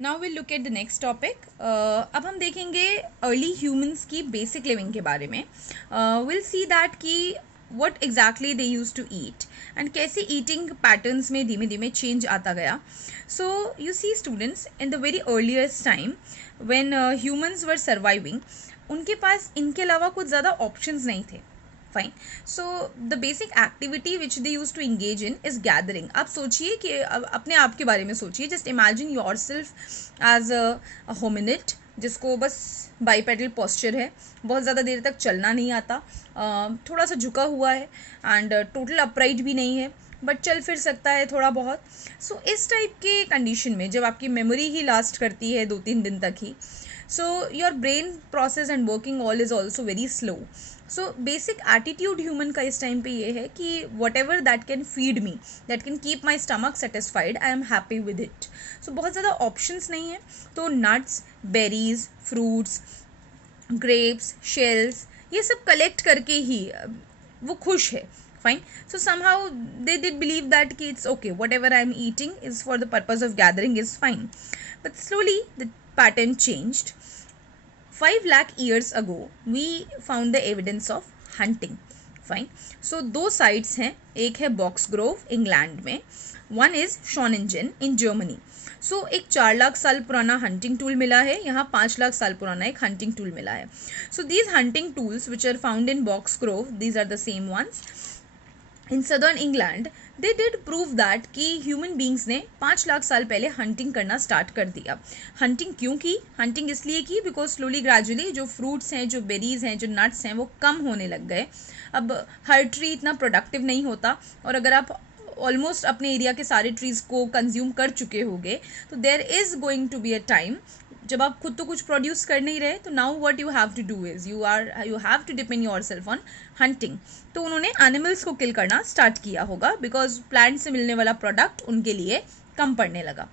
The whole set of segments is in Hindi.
Now will look at the next topic. अब हम देखेंगे अर्ली ह्यूमंस की बेसिक लिविंग के बारे में। विल सी दैट कि what exactly they use to eat and कैसे ईटिंग पैटर्न्स में धीमे धीमे चेंज आता गया। So you see students, in the very earliest time when humans were surviving, उनके पास इनके अलावा कुछ ज़्यादा ऑप्शंस नहीं थे। Fine. So the basic activity which they use to engage in is gathering. आप सोचिए कि अपने आप के बारे में सोचिए। Just imagine yourself as a hominid जिसको बस बाईपेडल पोस्चर है, बहुत ज़्यादा देर तक चलना नहीं आता, थोड़ा सा झुका हुआ है एंड टोटल अपराइट भी नहीं है, बट चल फिर सकता है थोड़ा बहुत। सो इस टाइप के कंडीशन में जब आपकी मेमोरी ही लास्ट करती है 2-3 दिन तक ही, so your brain process and working all is also very slow. So basic attitude human का इस टाइम पे ये है कि whatever that can feed me, that can keep my stomach satisfied, I am happy with it. So बहुत ज़्यादा options नहीं है, तो nuts, berries, fruits, grapes, shells ये सब collect करके ही वो खुश है. Fine. So somehow they did believe that कि it's okay, whatever I am eating is for the purpose of gathering is fine. But slowly the pattern changed. 5 lakh years ago we found the evidence of hunting. Fine. So दो sites हैं, एक है बॉक्स ग्रोव इंग्लैंड में, वन इज शॉनिंजन इन जर्मनी. सो एक 4 लाख साल पुराना हंटिंग टूल मिला है, यहाँ 5 लाख साल पुराना एक हंटिंग टूल मिला है. So these hunting tools which are found in Boxgrove, these are the same ones in southern England. They did prove that कि ह्यूमन बींग्स ने 5 लाख साल पहले हंटिंग करना स्टार्ट कर दिया. हंटिंग क्यों की? हंटिंग इसलिए की बिकॉज स्लोली ग्रेजुअली जो फ्रूट्स हैं, जो बेरीज हैं, जो नट्स हैं, वो कम होने लग गए. अब हर ट्री इतना प्रोडक्टिव नहीं होता, और अगर आप ऑलमोस्ट अपने एरिया के सारे ट्रीज़ को कंज्यूम कर चुके होंगे, तो there is going to be a time जब आप खुद तो कुछ प्रोड्यूस कर नहीं रहे, तो now what you have to do is you have to depend yourself on hunting. तो उन्होंने एनिमल्स को किल करना स्टार्ट किया होगा बिकॉज प्लांट से मिलने वाला प्रोडक्ट उनके लिए कम पड़ने लगा.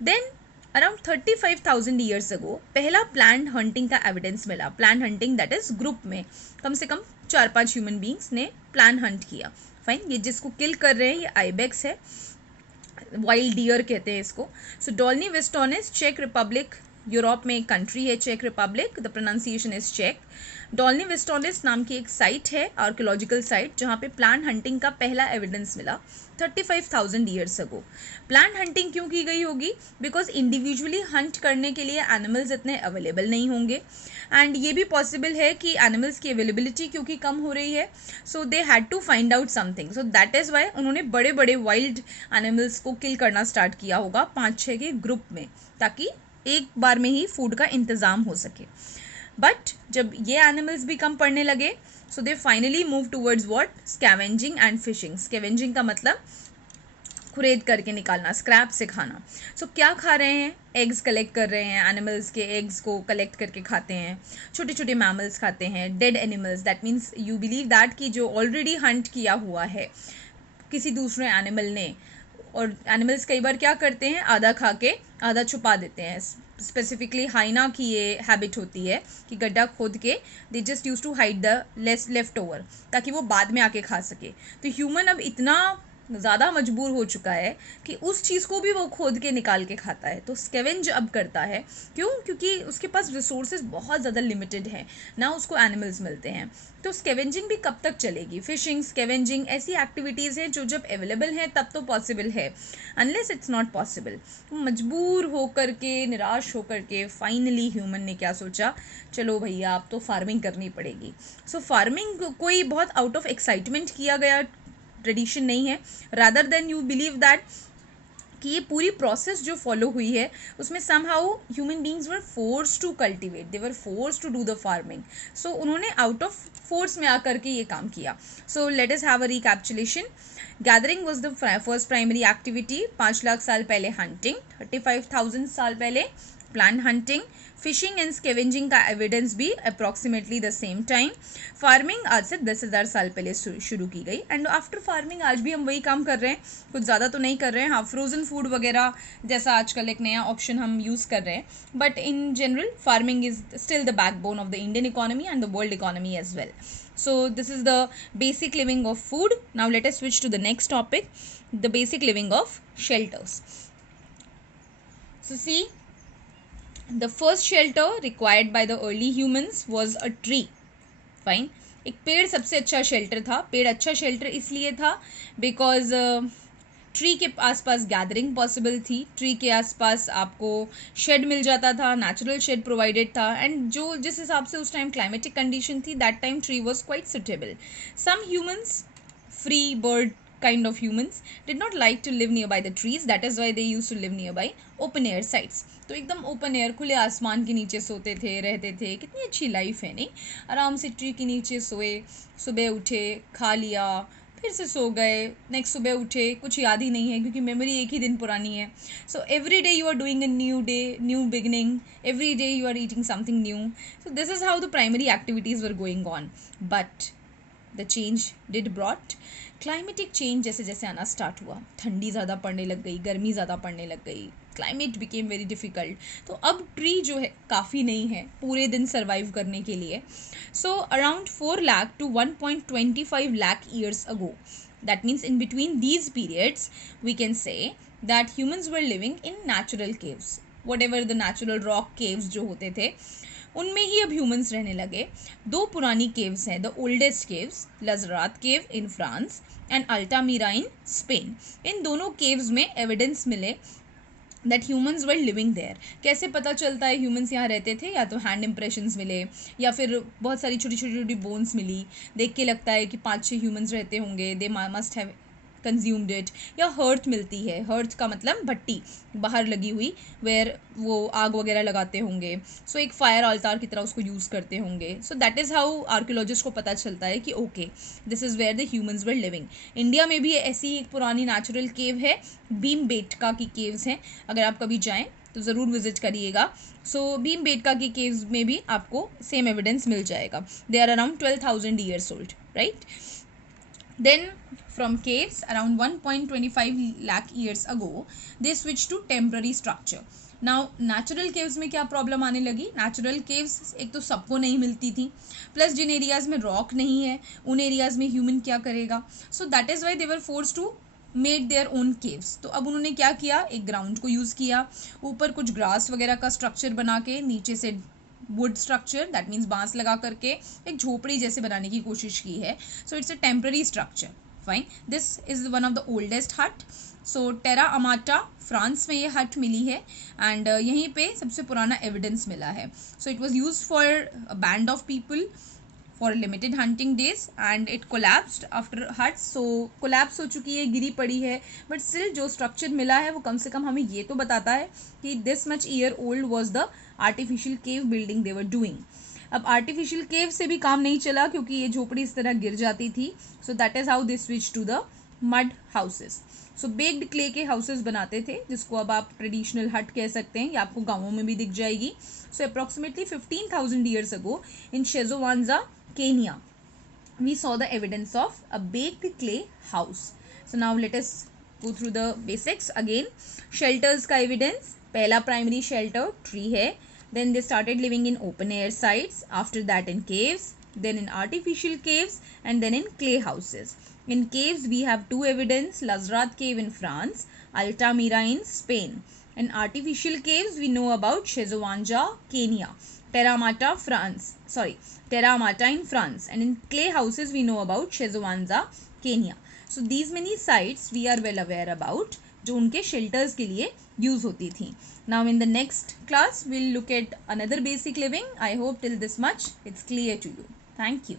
देन अराउंड 35,000 ईयर्स अगो पहला प्लांट हंटिंग का एविडेंस मिला. Plant hunting that is group में कम से कम 4-5 ह्यूमन बींग्स ने प्लांट हंट किया. फाइन. ये जिसको किल कर रहे हैं ये आइबेक्स है, वाइल्ड डियर कहते हैं इसको. सो डॉल्नी वेस्टोनिस, चेक रिपब्लिक, यूरोप में एक कंट्री है check Republic, the pronunciation is check. डॉल्नी वेस्टोनिस नाम की एक साइट है, आर्कियोलॉजिकल साइट, जहाँ पे प्लांट हंटिंग का पहला एविडेंस मिला 35,000 ईयर्स अगो. प्लांट हंटिंग क्यों की गई होगी? बिकॉज इंडिविजुअली हंट करने के लिए एनिमल्स इतने अवेलेबल नहीं होंगे, एंड ये भी पॉसिबल है कि एनिमल्स की अवेलेबिलिटी क्योंकि कम हो रही है, so they had to find out something. So that is why उन्होंने बड़े बड़े वाइल्ड एनिमल्स को किल करना स्टार्ट किया होगा 5-6 के ग्रुप में, ताकि एक बार में ही फूड का इंतज़ाम हो सके. बट जब ये एनिमल्स भी कम पड़ने लगे, so they finally move towards what? Scavenging and fishing. Scavenging का मतलब खुरेद करके निकालना, स्क्रैप से खाना. सो क्या खा रहे हैं? एग्स कलेक्ट कर रहे हैं, एनिमल्स के एग्स को कलेक्ट करके खाते हैं, छोटे छोटे मैमल्स खाते हैं, dead animals. That means you believe that कि जो ऑलरेडी हंट किया हुआ है किसी दूसरे एनिमल ने, और एनिमल्स कई बार क्या करते हैं, आधा खा के आधा छुपा देते हैं. स्पेसिफिकली हाइना की ये हैबिट होती है कि गड्ढा खोद के they just use to hide the left over, ताकि वो बाद में आके खा सके. तो ह्यूमन अब इतना ज़्यादा मजबूर हो चुका है कि उस चीज़ को भी वो खोद के निकाल के खाता है. तो स्कैवेंज अब करता है. क्यों? क्योंकि उसके पास रिसोर्सेज बहुत ज़्यादा लिमिटेड हैं, ना उसको एनिमल्स मिलते हैं. तो स्कैवेंजिंग भी कब तक चलेगी? फिशिंग, स्कैवेंजिंग ऐसी एक्टिविटीज़ हैं जो जब अवेलेबल हैं तब तो पॉसिबल है, अनलेस इट्स नॉट पॉसिबल. मजबूर होकर के, निराश होकर के फाइनली ह्यूमन ने क्या सोचा, चलो भैया अब तो फार्मिंग करनी पड़ेगी. सो फार्मिंग कोई बहुत आउट ऑफ एक्साइटमेंट किया गया ट्रेडिशन नहीं है, rather than you believe that कि ये पूरी प्रोसेस जो फॉलो हुई है उसमें somehow human beings were force to cultivate, they were force to do the farming. So उन्होंने आउट ऑफ फोर्स में आकर के ये काम किया. So let us have a recapitulation. Gathering was the first primary activity. 5 lakh साल पहले हंटिंग, 35,000 साल पहले plant hunting, fishing and scavenging का एविडेंस भी approximately the same time. Farming आज से 10,000 साल पहले शुरू की गई, एंड आफ्टर फार्मिंग आज भी हम वही काम कर रहे हैं, कुछ ज़्यादा तो नहीं कर रहे हैं. हाँ, फ्रोजन फूड वगैरह जैसा आजकल एक नया ऑप्शन हम यूज़ कर रहे हैं, but in general farming is still the backbone of the Indian economy and the world economy as well. So this is the basic living of food. Now let us switch to the next topic, the basic living of shelters. So see, the first shelter required by the early humans was a tree. Fine. एक पेड़ सबसे अच्छा शेल्टर था. पेड़ अच्छा शेल्टर इसलिए था बिकॉज ट्री के आसपास गैदरिंग पॉसिबल थी. ट्री के आसपास आपको शेड मिल जाता था, नेचुरल शेड प्रोवाइडेड था, एंड जो जिस हिसाब से उस टाइम क्लाइमेटिक कंडीशन थी, that time tree was quite suitable. Some humans, free bird kind of humans, did not like to live nearby the trees. That is why they used to live nearby open air sites. तो एकदम ओपन एयर, खुले आसमान के नीचे सोते थे, रहते थे. कितनी अच्छी लाइफ है नहीं. आराम से ट्री के नीचे सोए, सुबह उठे, खा लिया, फिर से सो गए, नेक्स्ट सुबह उठे, कुछ याद ही नहीं है क्योंकि मेमोरी एक ही दिन पुरानी है. So every day you are doing a new day, new beginning. Every day you are eating something new. So this is how the primary activities were going on. But the change did brought. Climatic change जैसे जैसे आना स्टार्ट हुआ, ठंडी ज़्यादा पड़ने लग गई, गर्मी ज़्यादा पड़ने लग गई, क्लाइमेट बिकेम वेरी डिफ़िकल्ट. तो अब ट्री जो है काफ़ी नहीं है पूरे दिन सर्वाइव करने के लिए. So around 4 lakh to 1.25 lakh years ago, that means in between these periods we can say that humans were living in natural caves. whatever the natural rock caves जो होते थे उनमें ही अब ह्यूमंस रहने लगे. 2 पुरानी केव्स हैं. द ओल्डेस्ट केव्स, लजरात cave in France and Altamira in Spain. इन दोनों केव्स में एविडेंस मिले that humans were living there. कैसे पता चलता है ह्यूमंस यहाँ रहते थे? या तो हैंड इम्प्रेशंस मिले, या फिर बहुत सारी छोटी छोटी छोटी बोन्स मिली, देख के लगता है कि 5-6 ह्यूमंस रहते होंगे, they must have consumed it. या हर्थ मिलती है. हर्थ का मतलब भट्टी बाहर लगी हुई, वेयर वो आग वगैरह लगाते होंगे. सो एक फायर अल्टार की तरह उसको यूज़ करते होंगे. So that is how archaeologist को पता चलता है कि okay, this is where the humans were living. India में भी ऐसी एक पुरानी नेचुरल केव है, भीमबेटका की केव्स हैं. अगर आप कभी जाएँ तो ज़रूर विजिट करिएगा. सो भीमबेटका की केव्स में भी आपको सेम एविडेंस मिल जाएगा. They are around 12,000 years old, right. Then from caves around 1.25 lakh years ago, they switched to temporary structure. Now natural caves में क्या प्रॉब्लम आने लगी? natural caves एक तो सबको नहीं मिलती थी, प्लस जिन एरियाज में रॉक नहीं है उन एरियाज में ह्यूमन क्या करेगा. So that is why they were force to made their own caves. तो अब उन्होंने क्या किया? एक ग्राउंड को यूज़ किया, ऊपर कुछ ग्रास वगैरह का स्ट्रक्चर बना के, नीचे से वुड स्ट्रक्चर, दैट मीन्स बांस लगा करके एक झोपड़ी जैसे बनाने की कोशिश की है. So it's a temporary structure. Fine. This is one of the oldest हट. सो टेरा अमाटा फ्रांस में ये हट मिली है, एंड यहीं पे सबसे पुराना एविडेंस मिला है. So it was use for a band of people for limited hunting days, and it collapsed after huts. So collapse हो चुकी है, गिरी पड़ी है, बट स्टिल जो स्ट्रक्चर मिला है वो कम से कम हमें ये तो बताता है कि this much year old was the artificial cave building they were doing. अब आर्टिफिशियल केव से भी काम नहीं चला क्योंकि ये झोपड़ी इस तरह गिर जाती थी. So that is how they switch to the mud houses. So baked clay के हाउसेस बनाते थे, जिसको अब आप ट्रेडिशनल हट कह सकते हैं. ये आपको गाँवों में भी दिख जाएगी. सो approximately 15,000 years ago in Shezowanza, Kenya, we saw the evidence of a baked clay house. So now let us go through the basics again. Shelters का evidence, पहला primary shelter tree है. Then they started living in open air sites, after that in caves, then in artificial caves, and then in clay houses. In caves we have 2 evidence, Lazrat cave in France, Altamira in Spain. In artificial caves we know about Shezowanza, Kenya, Terra Mata in France, and in clay houses we know about Shezowanza, Kenya. So these many sites we are well aware about, जो उनके shelters के लिए use होती थी. Now in the next class we'll look at another basic living. I hope till this much it's clear to you. Thank you.